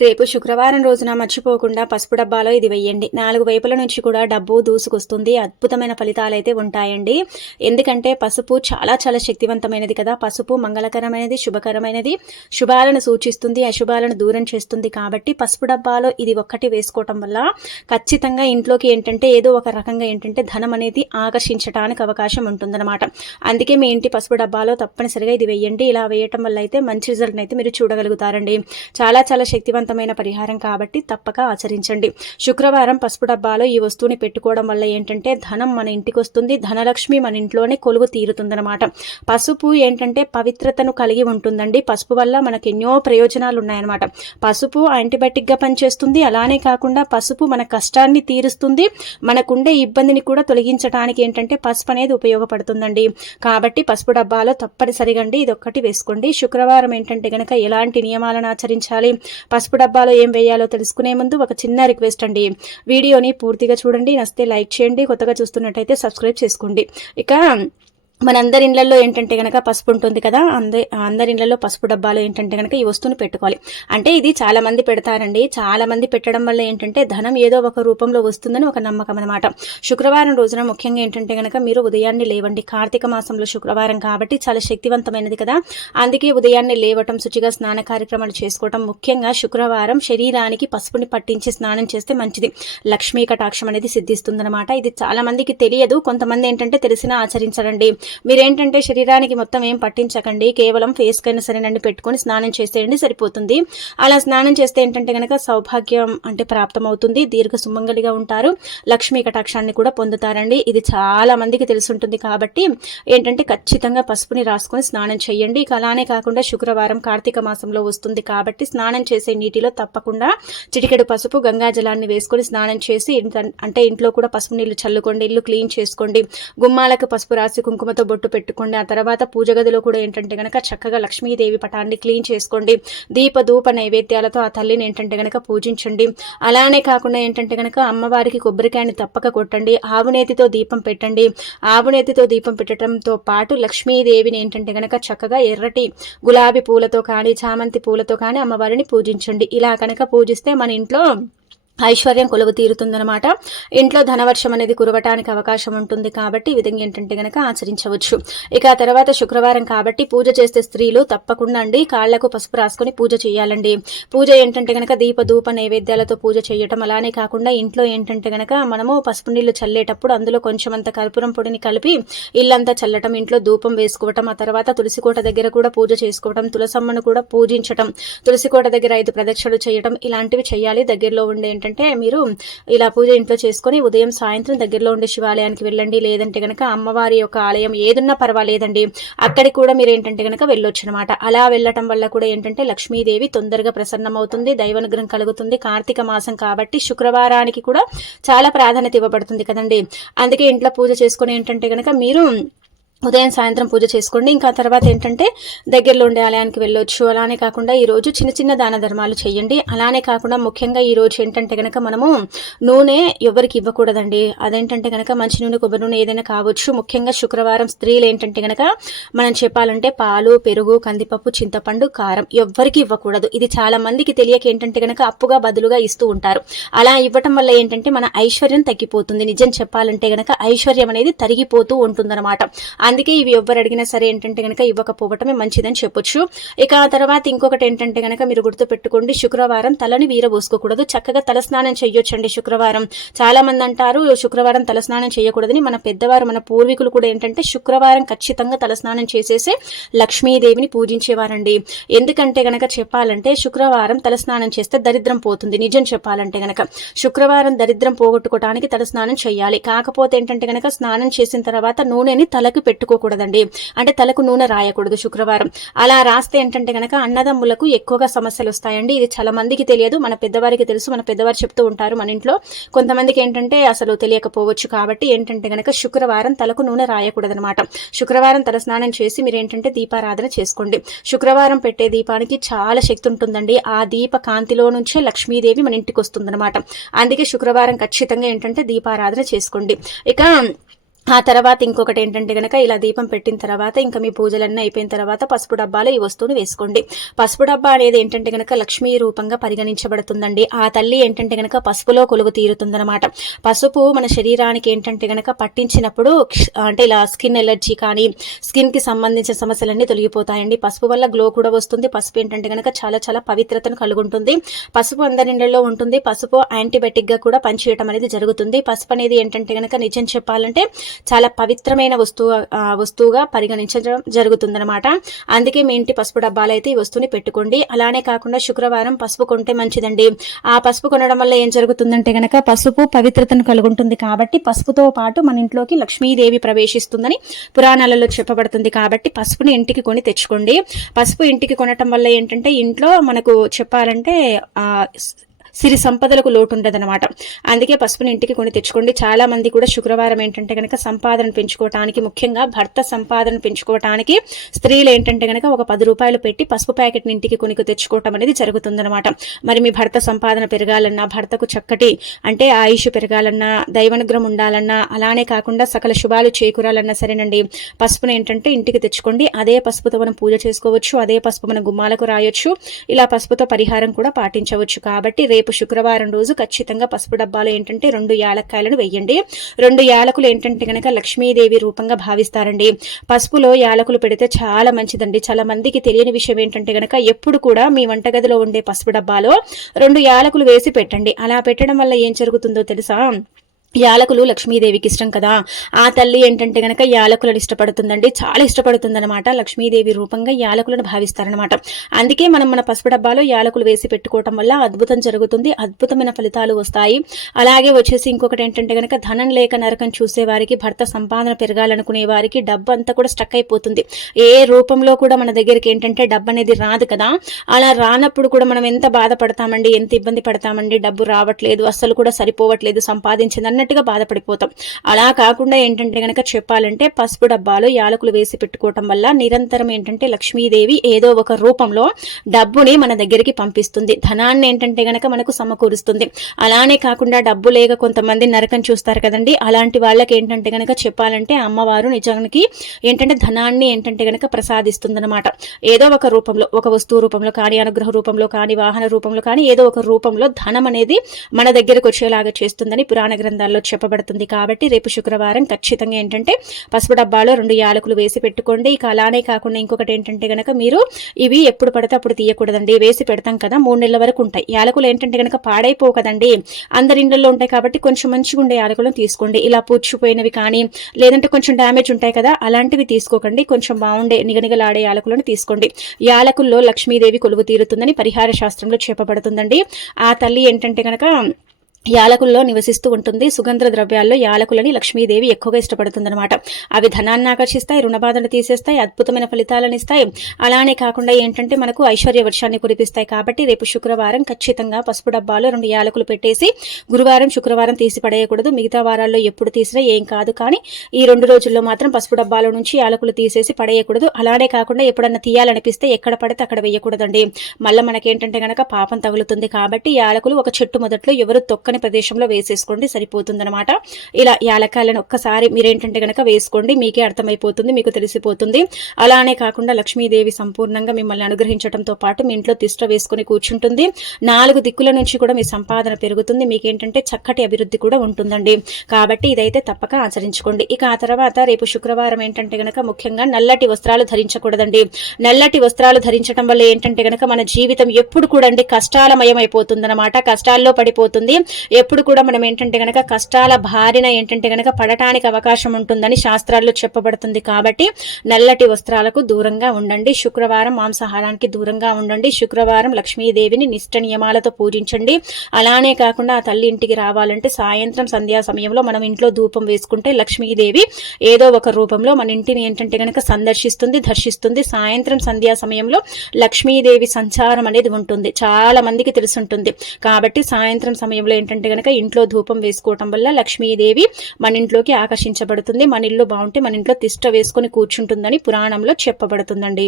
రేపు శుక్రవారం రోజున మర్చిపోకుండా పసుపు డబ్బాలో ఇది వెయ్యండి నాలుగు వైపుల నుంచి కూడా డబ్బు దూసుకొస్తుంది. అద్భుతమైన ఫలితాలు అయితే ఉంటాయండి. ఎందుకంటే పసుపు చాలా చాలా శక్తివంతమైనది కదా. పసుపు మంగళకరమైనది శుభకరమైనది. శుభాలను సూచిస్తుంది అశుభాలను దూరం చేస్తుంది కాబట్టి పసుపు డబ్బాలో ఇది ఒక్కటి వేసుకోవటం వల్ల ఖచ్చితంగా ఇంట్లోకి ఏంటంటే ఏదో ఒక రకంగా ఏంటంటే ధనం అనేది ఆకర్షించడానికి అవకాశం ఉంటుందన్నమాట. అందుకే మీ ఇంటి పసుపు డబ్బాలో తప్పనిసరిగా ఇది వేయండి. ఇలా వేయటం వల్ల అయితే మంచి రిజల్ట్ అయితే మీరు చూడగలుగుతారండి. చాలా చాలా శక్తివంత శక్తివంతమైన పరిహారం కాబట్టి తప్పక ఆచరించండి. శుక్రవారం పసుపు డబ్బాలో ఈ వస్తువుని పెట్టుకోవడం వల్ల ఏంటంటే ధనం మన ఇంటికి వస్తుంది ధనలక్ష్మి మన ఇంట్లోనే కొలువు తీరుతుందనమాట పసుపు ఏంటంటే పవిత్రతను కలిగి ఉంటుందండి. పసుపు వల్ల మనకు ఎన్నో ప్రయోజనాలు ఉన్నాయన్నమాట. పసుపు యాంటీబయాటిక్గా పనిచేస్తుంది. అలానే కాకుండా పసుపు మన కష్టాన్ని తీరుస్తుంది. మనకుండే ఇబ్బందిని కూడా తొలగించడానికి ఏంటంటే పసుపు అనేది ఉపయోగపడుతుందండి. కాబట్టి పసుపు డబ్బాలో తప్పనిసరిగా ఇది ఒక్కటి వేసుకోండి. శుక్రవారం ఏంటంటే గనక ఎలాంటి నియమాలను ఆచరించాలి? పసుపు డబ్బాలో ఏం వేయాలో తెలుసుకునే ముందు ఒక చిన్న రిక్వెస్ట్ అండి. వీడియోని పూర్తిగా చూడండి నస్తే లైక్ చేయండి కొత్తగా చూస్తున్నట్టయితే సబ్స్క్రైబ్ చేసుకోండి. ఇక మనందరి ఇళ్ళలో ఏంటంటే కనుక పసుపు ఉంటుంది కదా అందరి అందరి ఇళ్ళలో పసుపు డబ్బాలో ఏంటంటే కనుక ఈ వస్తువుని పెట్టుకోవాలి. అంటే ఇది చాలా మంది పెడతారండి. చాలా మంది పెట్టడం వల్ల ఏంటంటే ధనం ఏదో ఒక రూపంలో వస్తుందని ఒక నమ్మకం అనమాట శుక్రవారం రోజున ముఖ్యంగా ఏంటంటే కనుక మీరు ఉదయాన్నే లేవండి. కార్తీక మాసంలో శుక్రవారం కాబట్టి చాలా శక్తివంతమైనది కదా. అందుకే ఉదయాన్నే లేవటం శుచిగా స్నాన కార్యక్రమాలు చేసుకోవటం ముఖ్యంగా శుక్రవారం శరీరానికి పసుపుని పట్టించి స్నానం చేస్తే మంచిది. లక్ష్మీ కటాక్షం అనేది సిద్ధిస్తుందన్నమాట. ఇది చాలా మందికి తెలియదు. కొంతమంది ఏంటంటే తెలిసినా ఆచరించరండి. మీరేంటంటే శరీరానికి మొత్తం ఏం పట్టించకండి కేవలం ఫేస్ కైనా సరేనండి పెట్టుకొని స్నానం చేసేయండి సరిపోతుంది. అలా స్నానం చేస్తే ఏంటంటే కనుక సౌభాగ్యం అంటే ప్రాప్తమవుతుంది దీర్ఘ సుమంగలిగా ఉంటారు. లక్ష్మీ కటాక్షాన్ని కూడా పొందుతారండి. ఇది చాలా మందికి తెలుసుంటుంది కాబట్టి ఏంటంటే ఖచ్చితంగా పసుపుని రాసుకొని స్నానం చేయండి. ఇక అలానే కాకుండా శుక్రవారం కార్తీక మాసంలో వస్తుంది కాబట్టి స్నానం చేసే నీటిలో తప్పకుండా చిటికెడు పసుపు గంగా జలాన్ని వేసుకొని స్నానం చేసి అంటే ఇంట్లో కూడా పసుపు నీళ్ళు చల్లుకోండి ఇల్లు క్లీన్ చేసుకోండి. గుమ్మాలకు పసుపు రాసి కుంకుమ కుంకుమతో బొట్టు పెట్టుకోండి. ఆ తర్వాత పూజ గదిలో కూడా ఏంటంటే గనక చక్కగా లక్ష్మీదేవి పటాన్ని క్లీన్ చేసుకోండి. దీప ధూప నైవేద్యాలతో ఆ తల్లిని ఏంటంటే గనక పూజించండి. అలానే కాకుండా ఏంటంటే గనక అమ్మవారికి కొబ్బరికాయని తప్పక కొట్టండి. ఆవునేతితో దీపం పెట్టండి. ఆవునేతితో దీపం పెట్టడంతో పాటు లక్ష్మీదేవిని ఏంటంటే గనక చక్కగా ఎర్రటి గులాబీ పూలతో కానీ చామంతి పూలతో కానీ అమ్మవారిని పూజించండి. ఇలా కనుక పూజిస్తే మన ఇంట్లో ఐశ్వర్యం కొలువు తీరుతుందనమాట ఇంట్లో ధనవర్షం అనేది కురవటానికి అవకాశం ఉంటుంది కాబట్టి ఈ విధంగా ఏంటంటే గనక ఆచరించవచ్చు. ఇక ఆ తర్వాత శుక్రవారం కాబట్టి పూజ చేస్తే స్త్రీలు తప్పకుండా అండి కాళ్ళకు పసుపు రాసుకొని పూజ చేయాలండి. పూజ ఏంటంటే గనక దీప ధూప నైవేద్యాలతో పూజ చేయటం అలానే కాకుండా ఇంట్లో ఏంటంటే గనక మనము పసుపు నీళ్ళు చల్లేటప్పుడు అందులో కొంచెం అంత కర్పూరం పొడిని కలిపి ఇల్లంతా చల్లటం ఇంట్లో ధూపం వేసుకోవటం ఆ తర్వాత తులసికోట దగ్గర కూడా పూజ చేసుకోవటం తులసమ్మను కూడా పూజించటం తులసికోట దగ్గర ఐదు ప్రదక్షిణలు చేయటం ఇలాంటివి చేయాలి. దగ్గరలో ఉండే ఏంటంటే మీరు ఇలా పూజ ఇంట్లో చేసుకుని ఉదయం సాయంత్రం దగ్గరలో ఉండే శివాలయానికి వెళ్ళండి. లేదంటే కనుక అమ్మవారి యొక్క ఆలయం ఏదున్నా పర్వాలేదండి. అక్కడికి కూడా మీరు ఏంటంటే కనుక వెళ్ళొచ్చు అనమాట అలా వెళ్ళటం వల్ల కూడా ఏంటంటే లక్ష్మీదేవి తొందరగా ప్రసన్నమవుతుంది దైవనుగ్రహం కలుగుతుంది. కార్తీక మాసం కాబట్టి శుక్రవారానికి కూడా చాలా ప్రాధాన్యత ఇవ్వబడుతుంది కదండి. అందుకే ఇంట్లో పూజ చేసుకుని ఏంటంటే కనుక మీరు ఉదయం సాయంత్రం పూజ చేసుకోండి. ఇంకా తర్వాత ఏంటంటే దగ్గరలో ఉండే ఆలయానికి వెళ్ళొచ్చు. అలానే కాకుండా ఈరోజు చిన్న చిన్న దాన ధర్మాలు చేయండి. అలానే కాకుండా ముఖ్యంగా ఈరోజు ఏంటంటే కనుక మనము నూనె ఎవరికి ఇవ్వకూడదండి. అదేంటంటే కనుక మంచి నూనె కొబ్బరి నూనె ఏదైనా కావచ్చు. ముఖ్యంగా శుక్రవారం స్త్రీలు ఏంటంటే కనుక మనం చెప్పాలంటే పాలు పెరుగు కందిపప్పు చింతపండు కారం ఎవ్వరికి ఇవ్వకూడదు. ఇది చాలా మందికి తెలియక ఏంటంటే కనుక అప్పుగా బదులుగా ఇస్తూ ఉంటారు. అలా ఇవ్వటం వల్ల ఏంటంటే మన ఐశ్వర్యం తగ్గిపోతుంది. నిజం చెప్పాలంటే కనుక ఐశ్వర్యం అనేది తరిగిపోతూ ఉంటుందన్నమాట. అందుకే ఇవి ఎవ్వరు అడిగినా సరే ఏంటంటే కనుక ఇవ్వకపోవటమే మంచిదని చెప్పొచ్చు. ఇక ఆ తర్వాత ఇంకొకటి ఏంటంటే కనుక మీరు గుర్తుపెట్టుకోండి శుక్రవారం తలని వీరబోసుకోకూడదు చక్కగా తలస్నానం చేయొచ్చండి శుక్రవారం. చాలా మంది అంటారు శుక్రవారం తలస్నానం చేయకూడదని మన పెద్దవారు మన పూర్వీకులు కూడా ఏంటంటే శుక్రవారం ఖచ్చితంగా తలస్నానం చేసేసి లక్ష్మీదేవిని పూజించేవారండి. ఎందుకంటే గనక చెప్పాలంటే శుక్రవారం తలస్నానం చేస్తే దరిద్రం పోతుంది నిజం చెప్పాలంటే గనక. శుక్రవారం దరిద్రం పోగొట్టుకోవడానికి తలస్నానం చేయాలి కాకపోతే ఏంటంటే గనక స్నానం చేసిన తర్వాత నూనెని తలకి పెట్టుకోకూడదండి. అంటే తలకు నూనె రాయకూడదు శుక్రవారం. అలా రాస్తే ఏంటంటే కనుక అన్నదమ్ములకు ఎక్కువగా సమస్యలు వస్తాయండి. ఇది చాలా మందికి తెలియదు. మన పెద్దవారికి తెలుసు. మన పెద్దవారు చెప్తూ ఉంటారు మన ఇంట్లో. కొంతమందికి ఏంటంటే అసలు తెలియకపోవచ్చు కాబట్టి ఏంటంటే కనుక శుక్రవారం తలకు నూనె రాయకూడదనమాట. శుక్రవారం తల స్నానం చేసి మీరు ఏంటంటే దీపారాధన చేసుకోండి. శుక్రవారం పెట్టే దీపానికి చాలా శక్తి ఉంటుందండి. ఆ దీప కాంతిలో నుంచే లక్ష్మీదేవి మన ఇంటికి వస్తుందన్నమాట అందుకే శుక్రవారం ఖచ్చితంగా ఏంటంటే దీపారాధన చేసుకోండి. ఇక ఆ తర్వాత ఇంకొకటి ఏంటంటే కనుక ఇలా దీపం పెట్టిన తర్వాత ఇంకా మీ పూజలన్నీ అయిపోయిన తర్వాత పసుపు డబ్బాలో ఈ వస్తువుని వేసుకోండి. పసుపు డబ్బా అనేది ఏంటంటే కనుక లక్ష్మీ రూపంగా పరిగణించబడుతుందండి. ఆ తల్లి ఏంటంటే కనుక పసుపులో కొలువు తీరుతుందనమాట పసుపు మన శరీరానికి ఏంటంటే కనుక పట్టించినప్పుడు అంటే ఇలా స్కిన్ ఎలర్జీ కానీ స్కిన్కి సంబంధించిన సమస్యలన్నీ తొలగిపోతాయండి. పసుపు వల్ల గ్లో కూడా వస్తుంది. పసుపు ఏంటంటే గనక చాలా చాలా పవిత్రతను కలుగుంటుంది. పసుపు అందరి ఇళ్ళలో ఉంటుంది. పసుపు యాంటీబయాటిక్గా కూడా పనిచేయడం అనేది జరుగుతుంది. పసుపు అనేది ఏంటంటే కనుక నిజం చెప్పాలంటే చాలా పవిత్రమైన వస్తువు వస్తువుగా పరిగణించడం జరుగుతుందనమాట అందుకే మీ ఇంటి పసుపు డబ్బాలు అయితే ఈ వస్తువుని పెట్టుకోండి. అలానే కాకుండా శుక్రవారం పసుపు కొంటే మంచిదండి. ఆ పసుపు కొనడం వల్ల ఏం జరుగుతుందంటే గనక పసుపు పవిత్రతను కలుగుంటుంది కాబట్టి పసుపుతో పాటు మన ఇంట్లోకి లక్ష్మీదేవి ప్రవేశిస్తుందని పురాణాలలో చెప్పబడుతుంది కాబట్టి పసుపుని ఇంటికి కొని తెచ్చుకోండి. పసుపు ఇంటికి కొనటం వల్ల ఏంటంటే ఇంట్లో మనకు చెప్పాలంటే సిరి సంపదలకు లోటు ఉండదనమాట అందుకే పసుపుని ఇంటికి కొని తెచ్చుకోండి. చాలా మంది కూడా శుక్రవారం ఏంటంటే కనుక సంపాదన పెంచుకోవటానికి ముఖ్యంగా భర్త సంపాదన పెంచుకోవటానికి స్త్రీలు ఏంటంటే కనుక ఒక పది రూపాయలు పెట్టి పసుపు ప్యాకెట్ని ఇంటికి కొనికి తెచ్చుకోవటం అనేది జరుగుతుందనమాట మరి మీ భర్త సంపాదన పెరగాలన్నా భర్తకు చక్కటి అంటే ఆయుష్ పెరగాలన్నా దైవనుగ్రహం ఉండాలన్నా అలానే కాకుండా సకల శుభాలు చేకూరాలన్నా సరేనండి. పసుపును ఏంటంటే ఇంటికి తెచ్చుకోండి. అదే పసుపుతో మనం పూజ చేసుకోవచ్చు. అదే పసుపు మన గుమ్మాలకు రాయొచ్చు. ఇలా పసుపుతో పరిహారం కూడా పాటించవచ్చు. కాబట్టి రేపు రేపు శుక్రవారం రోజు ఖచ్చితంగా పసుపు డబ్బాలో ఏంటంటే రెండు యాలక్కాయలను వెయ్యండి రెండు యాలకులు ఏంటంటే కనుక లక్ష్మీదేవి రూపంగా భావిస్తారండి. పసుపులో యాలకులు పెడితే చాలా మంచిదండి. చాలా మందికి తెలియని విషయం ఏంటంటే కనుక ఎప్పుడు కూడా మీ వంటగదిలో ఉండే పసుపు డబ్బాలో రెండు యాలకులు వేసి పెట్టండి. అలా పెట్టడం వల్ల ఏం జరుగుతుందో తెలుసా? యాలకులు లక్ష్మీదేవికి ఇష్టం కదా. ఆ తల్లి ఏంటంటే గనక యాలకులను ఇష్టపడుతుందండి. చాలా ఇష్టపడుతుందనమాట లక్ష్మీదేవి రూపంగా యాలకులను భావిస్తారనమాట అందుకే మనం మన పసుపు డబ్బాలో యాలకులు వేసి పెట్టుకోవటం వల్ల అద్భుతం జరుగుతుంది. అద్భుతమైన ఫలితాలు వస్తాయి. అలాగే వచ్చేసి ఇంకొకటి ఏంటంటే గనక ధనం లేక నరకం చూసే వారికి భర్త సంపాదన పెరగాలనుకునే వారికి డబ్బు అంతా కూడా స్టక్ అయిపోతుంది. ఏ రూపంలో కూడా మన దగ్గరికి ఏంటంటే డబ్బు అనేది రాదు కదా. అలా రానప్పుడు కూడా మనం ఎంత బాధపడతామండి ఎంత ఇబ్బంది పడతామండి డబ్బు రావట్లేదు అస్సలు కూడా సరిపోవట్లేదు సంపాదించిందన్న అన్నట్టుగా బాధపడిపోతాం. అలా కాకుండా ఏంటంటే గనక చెప్పాలంటే పసుపు డబ్బాలో యాలకులు వేసి పెట్టుకోవటం వల్ల నిరంతరం ఏంటంటే లక్ష్మీదేవి ఏదో ఒక రూపంలో డబ్బుని మన దగ్గరికి పంపిస్తుంది. ధనాన్ని ఏంటంటే గనక మనకు సమకూరుస్తుంది. అలానే కాకుండా డబ్బు లేక కొంతమంది నరకం చూస్తారు కదండి. అలాంటి వాళ్ళకి ఏంటంటే గనక చెప్పాలంటే అమ్మవారు నిజానికి ఏంటంటే ధనాన్ని ఏంటంటే గనక ప్రసాదిస్తుందన్నమాట. ఏదో ఒక రూపంలో ఒక వస్తువు రూపంలో కానీ అనుగ్రహ రూపంలో కానీ వాహన రూపంలో కానీ ఏదో ఒక రూపంలో ధనం అనేది మన దగ్గరకు వచ్చేలాగా చేస్తుందని పురాణ గ్రంథాల్లో పురాణాల్లో చెప్పబడుతుంది కాబట్టి రేపు శుక్రవారం ఖచ్చితంగా ఏంటంటే పసుపు డబ్బాలో రెండు యాలకులు వేసి పెట్టుకోండి. ఇక అలానే కాకుండా ఇంకొకటి ఏంటంటే గనక మీరు ఇవి ఎప్పుడు పడితే అప్పుడు తీయకూడదండి. వేసి పెడతాం కదా మూడు నెలల వరకు ఉంటాయి. యాలకులు ఏంటంటే గనక పాడైపోకదండి అందరి ఇండ్లలో ఉంటాయి కాబట్టి కొంచెం మంచిగా ఉండే యాలకులను తీసుకోండి. ఇలా పూడ్చిపోయినవి కానీ లేదంటే కొంచెం డ్యామేజ్ ఉంటాయి కదా అలాంటివి తీసుకోకండి. కొంచెం బాగుండే నిగనిగలాడే యాలకులను తీసుకోండి. యాలకుల్లో లక్ష్మీదేవి కొలువు తీరుతుందని పరిహార శాస్త్రంలో చెప్పబడుతుందండి. ఆ తల్లి ఏంటంటే కనుక యాలకుల్లో నివసిస్తూ ఉంటుంది. సుగంధ ద్రవ్యాల్లో యాలకులని లక్ష్మీదేవి ఎక్కువగా ఇష్టపడుతుందన్నమాట. అవి ధనాన్ని ఆకర్షిస్తాయి రుణబాధను తీసేస్తాయి అద్భుతమైన ఫలితాలను ఇస్తాయి. అలానే కాకుండా ఏంటంటే మనకు ఐశ్వర్య వర్షాన్ని కురిపిస్తాయి కాబట్టి రేపు శుక్రవారం ఖచ్చితంగా పసుపు డబ్బాలో రెండు యాలకులు పెట్టేసి గురువారం శుక్రవారం తీసి పడేయకూడదు. మిగతా వారాల్లో ఎప్పుడు తీసినా ఏం కాదు కానీ ఈ రెండు రోజుల్లో మాత్రం పసుపు డబ్బాలో నుంచి యాలకులు తీసేసి పడేయకూడదు. అలానే కాకుండా ఎప్పుడన్నా తీయాలనిపిస్తే ఎక్కడ పడితే అక్కడ వేయకూడదండి. మళ్ళీ మనకేంటంటే గనక పాపం తగులుతుంది కాబట్టి యాలకులు ఒక చెట్టు మొదట్లో ఎవరు తొక్కని పచ్చని ప్రదేశంలో వేసేసుకోండి సరిపోతుందనమాట ఇలా యాలకాయలను ఒక్కసారి మీరేంటంటే కనుక వేసుకోండి మీకే అర్థమైపోతుంది మీకు తెలిసిపోతుంది. అలానే కాకుండా లక్ష్మీదేవి సంపూర్ణంగా మిమ్మల్ని అనుగ్రహించడంతో పాటు మీ ఇంట్లో తిష్ట వేసుకుని కూర్చుంటుంది. నాలుగు దిక్కుల నుంచి కూడా మీ సంపాదన పెరుగుతుంది మీకేంటంటే చక్కటి అభివృద్ధి కూడా ఉంటుందండి. కాబట్టి ఇదైతే తప్పక ఆచరించుకోండి. ఇక ఆ తర్వాత రేపు శుక్రవారం ఏంటంటే గనక ముఖ్యంగా నల్లటి వస్త్రాలు ధరించకూడదండి. నల్లటి వస్త్రాలు ధరించడం వల్ల ఏంటంటే గనక మన జీవితం ఎప్పుడు కూడా అండి కష్టాలమయం అయిపోతుంది కష్టాల్లో పడిపోతుంది. ఎప్పుడు కూడా మనం ఏంటంటే గనక కష్టాల భారిన ఏంటంటే గనక పడటానికి అవకాశం ఉంటుందని శాస్త్రాల్లో చెప్పబడుతుంది కాబట్టి నల్లటి వస్త్రాలకు దూరంగా ఉండండి. శుక్రవారం మాంసాహారానికి దూరంగా ఉండండి. శుక్రవారం లక్ష్మీదేవిని నిష్ట నియమాలతో పూజించండి. అలానే కాకుండా ఆ తల్లి ఇంటికి రావాలంటే సాయంత్రం సంధ్యా సమయంలో మనం ఇంట్లో ధూపం వేసుకుంటే లక్ష్మీదేవి ఏదో ఒక రూపంలో మన ఇంటిని ఏంటంటే గనక సందర్శిస్తుంది దర్శిస్తుంది. సాయంత్రం సంధ్యా సమయంలో లక్ష్మీదేవి సంచారం అనేది ఉంటుంది. చాలా మందికి తెలుసుంటుంది కాబట్టి సాయంత్రం సమయంలో ఏంటంటే కనుక ఇంట్లో ధూపం వేసుకోవటం వల్ల లక్ష్మీదేవి మన ఇంట్లోకి ఆకర్షించబడుతుంది. మన ఇల్లు బాగుంటే మన ఇంట్లో తిష్ట వేసుకొని కూర్చుంటుందని పురాణంలో చెప్పబడుతుందండి.